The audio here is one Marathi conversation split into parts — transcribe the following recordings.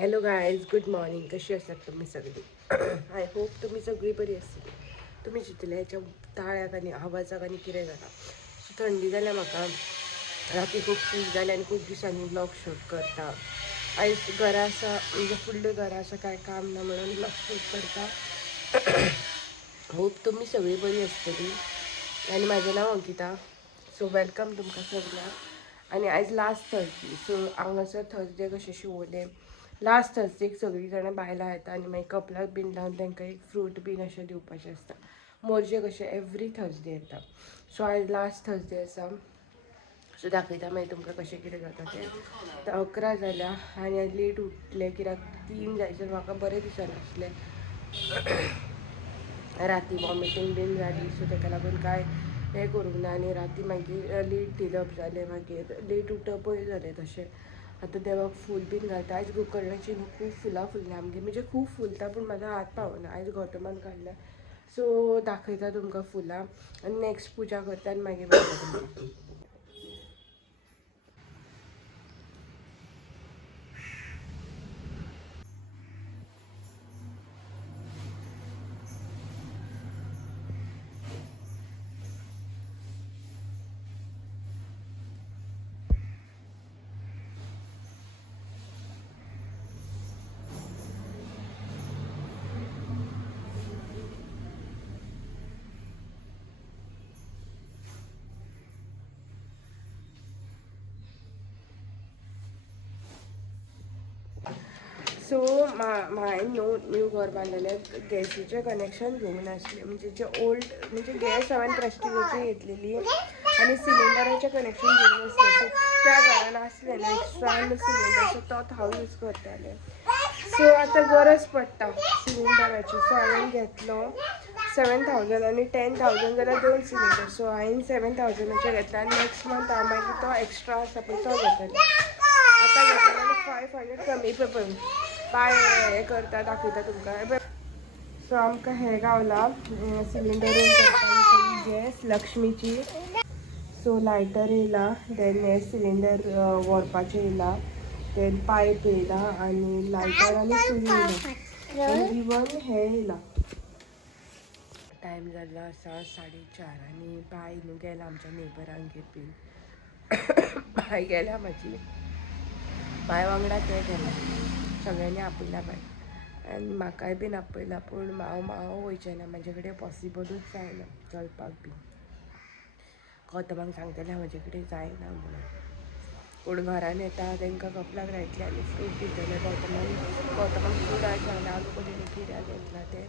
Hello guys, good morning. कशी असतात तुम्ही सगळी? आय होप तुम्ही सगळी बरी असतील. तुम्ही चितले ह्याच्या ताळ्याक आनी आवाजाक आनी कितें जाता. थंडी जाल्या म्हाका राती खूब फील जाले आनी खूब दिसांनी ब्लॉग शूट करता. आयज घरा आसा म्हणजे फुडले घरा आसा कांय काम ना म्हणून ब्लॉग शूट करता. होप तुम्ही सगळी बरी आसतली. आनी म्हाजें नांव अंकिता. सो वेलकम तुमकां सगळ्यांक. आनी आयज लास्ट थर्सडे, सो हांगासर थर्सडे कशें शिवोलें. लास्ट थर्सडेक सगळीं जाणां बायलां येता आनी मागीर कपलाक बीन लावन तांकां एक फ्रूट बीन अशें दिवपाचें आसता. मोरजे कशें एवरी थर्सडे येता. सो आयज लास्ट थर्सडे आसा. सो दाखयता मागीर तुमकां कशें कितें जाता तें. आतां 11 जाल्या आनी आयज लेट उठलें कित्याक 3 जायसर म्हाका बरें दिसनासलें. राती वॉमिटींग बीन जाली, सो ताका लागून कांय हें करूंक ना आनी राती मागीर लेट न्हिदप जालें, मागीर लेट उठपूय जालें तशें. आतां देवाक फूल बीन घालता. आयज गोकर्णाची न्हू खूब फुलां फुल्ल्या आमगे, म्हणजे खूब फुलता पूण म्हाजो हात पावना. आयज घोटमान काडल्या, सो दाखयता तुमकां फुलां आनी नॅक्स्ट पुजा करता आनी मागीर मेळटा तुमकां. सो हांवें न्यू घर बांदलेलें. गॅसीचें कनेक्शन घेवंक नासलें, म्हणजे जे ओल्ड म्हणजे गॅस हांवें प्रेस्टिजाची घेतलेली आनी सिलिंडराचें कनेक्शन घेवंक नासलें. सो त्या घरान आसलें न्हू एक्स्ट्रा सिलिंडर, सो तोच हांव यूज करतालें. सो आतां गरज पडटा सिलिंडराची, सो हांवें घेतलो 7,000 आनी 10,000 जाल्यार 2 सिलिंडर. सो हांवें 7,000चे घेतले आनी नॅक्स्ट मंथ हांव मागीर तो एक्स्ट्रा आसा पळय तो घेतलें. आतां घेतलें 500 कमी पळय बाय हें करता दाखयता तुमकां. सो आमकां हें गावला सिलिंडर करपाक गॅस लक्ष्मीची. सो लायटर येयला, देन हें सिलिंडर व्हरपाचें येयला, देन पायप येयला आनी लायटर आनी सुरी येयला आनी इवन हें येयला. टायम जाल्लो आसा 4:30 आनी बाय न्हू गेला आमच्या नेबरांगेर बीन. बाय गेल्या म्हाजी, बाय वांगडा तें गेला. सगळ्यांनी आपयला बाय आनी म्हाकाय बीन आपयला, पूण हांव वयचें ना, म्हाजे कडेन पॉसिबलूच जायना चलपाक बीन. गौतमाक सांगतलें म्हाजे कडेन जायना म्हणून, पूण घरान येता तांकां कपलाक लायतलें आनी फ्रूट दितलें. गौतमाक फ्रूट हांवें सांगलें आलू पयलीं किऱ्याक घेतला तें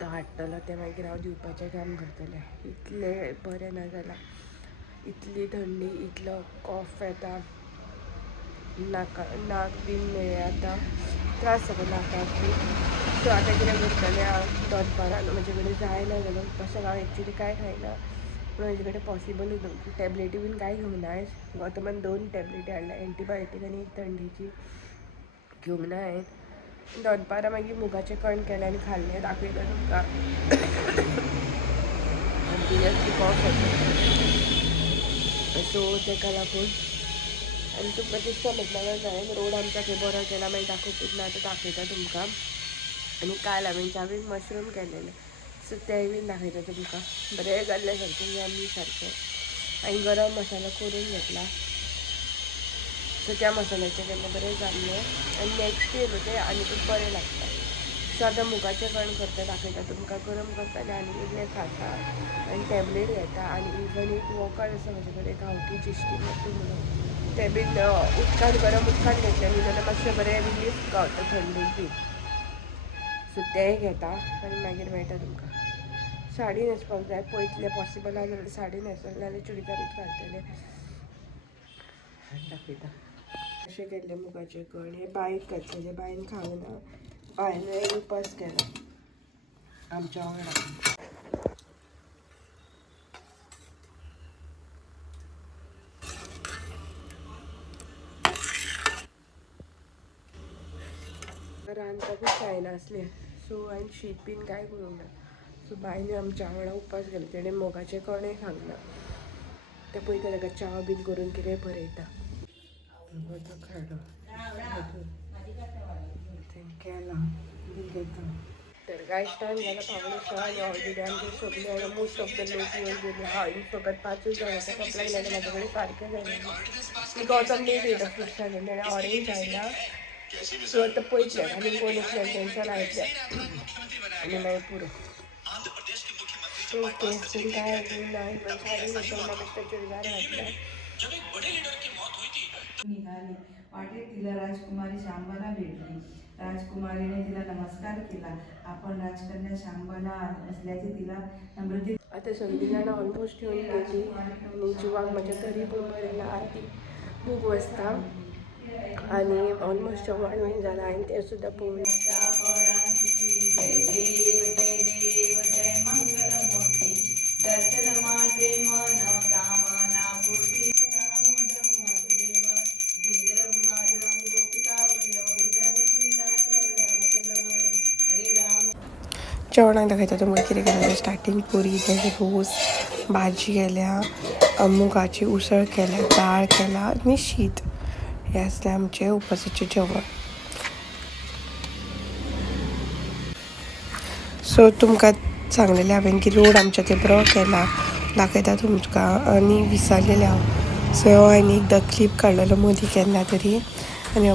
तो हाडटलो, तें मागीर हांव दिवपाचें काम करतलें. इतलें बरें ना जालां, इतली थंडी, इतलो कॉफ येता, नाक बीन हें आतां त्रास जाता नाकाक बीन. सो आतां कितें करतलें हांव दनपारान म्हजे कडेन जायना जाल्यार तशें हांव एक्चुली कांय खायना, पूण म्हजे कडेन पॉसिबलूच न्हू. टॅबलेटी बीन कांय घेवंक ना आयज. गौतमान 2 टॅबलेटी हाडल्या, एंटीबायोटीक आनी थंडीची घेवंक ना हांवें. दनपारां मागीर मुगाचें कण केलें आनी खाल्लें, दाखयता तुमकां. कंटिन्युअसली कॉफ येता, सो ताका लागून. आनी तुमकां दिसता म्हटल्यार हांवें रोड आमच्या थंय बरो केला, मागीर दाखोवपूच ना, आतां दाखयता तुमकां. आनी काल हांवें चावेक मशरूम केलेले, सो तेंय बीन दाखयता तुमकां. बरें जाल्लें सारकें यम्मी सारकें. हांवें गरम मसालो करून घेतला, सो त्या मसाल्याचें केन्ना बरें जाल्लें आनी नॅक्स्ट डे न्हू तें आनी खूब बरें लागता. सो आतां मुगाचें कण करता दाखयता तुमकां. गरम करता आनी इल्लें खाता आनी टॅबलेट घेता. आनी इवन एक वखद आसा म्हजे कडेन गांवठी चिश्टी मोटू म्हणून, तें बीन उदकान गरम उदकान घेतलें न्ही जाल्यार मातशें बरें रिलीफ गावता थंडेक बीन. सो तें घेता आनी मागीर मेळटा तुमकां. साडी न्हेसपाक जाय, पळयतलें पॉसिबल आसा जाल्यार साडी न्हेसतलें नाल्यार चुडिदारूच घालतलें आनी दाखयता. अशें केल्लें मुगाचें कण, हें बांयक घातलेलें, बांयन खावना, बायन उपास केला आमच्या वांगडा. रांदपाकूच जायना आसलें, सो हांवें शीत बीन कांय करूंक ना. सो बायन आमच्या वांगडा उपास केलो, तेणें मुगाचें कणय खावंक ना. तें पळयता ताका च्या बीन करून कितें बरयता. तर काय टाइम झाला पाहुणे सहा आणि ऑलरेडी आमचे सगळे आणि मोस्ट ऑफ द लोक येऊन गेले. हा फक्त 5च जणांचा कपडा नाही तर माझ्याकडे सारखे झाले. मी गौतम लेट येतं फ्रुट्स आलेले आणि ऑरेंज आयला किंवा तर पळतल्या आणि कोणीच नाही त्यांच्या नाहीतल्या आणि नाही पुरं टेस्टिंग काय नाही पण साडी बसवला मस्त चुडीदार घातला. निघाली वाटेत तिला राजकुमारी शांबाला भेटली. राजकुमारीने तिला नमस्कार केला. आपण राजकन्या शांबाला असल्याचे तिला नम्रते. आता सगळीजण ऑलमोस्ट येऊन गेली आणि जीवाक माझ्या तरी पण मरेला आरती खूप वाजता आणि ऑलमोस्ट जेवण होईन झाला आणि ते सुद्धा पोहून दर्शन मात्रे मन कामना पूर्ती जेवणाला खायचं तर मग किती केलं स्टार्टिंग पुरी केली रोस भाजी केल्या मुगाची उसळ केल्या डाळ केला आणि शीत हे असले आमचे उपासाचे जेवण. सो तुमकां सांगलेले हांवें की रोड आमच्या ते बरो केला दाखयता तुमकां आनी विसरलेले हांव. सो हांवें एकदां क्लीप काडलेलो मदीं केन्ना तरी आनी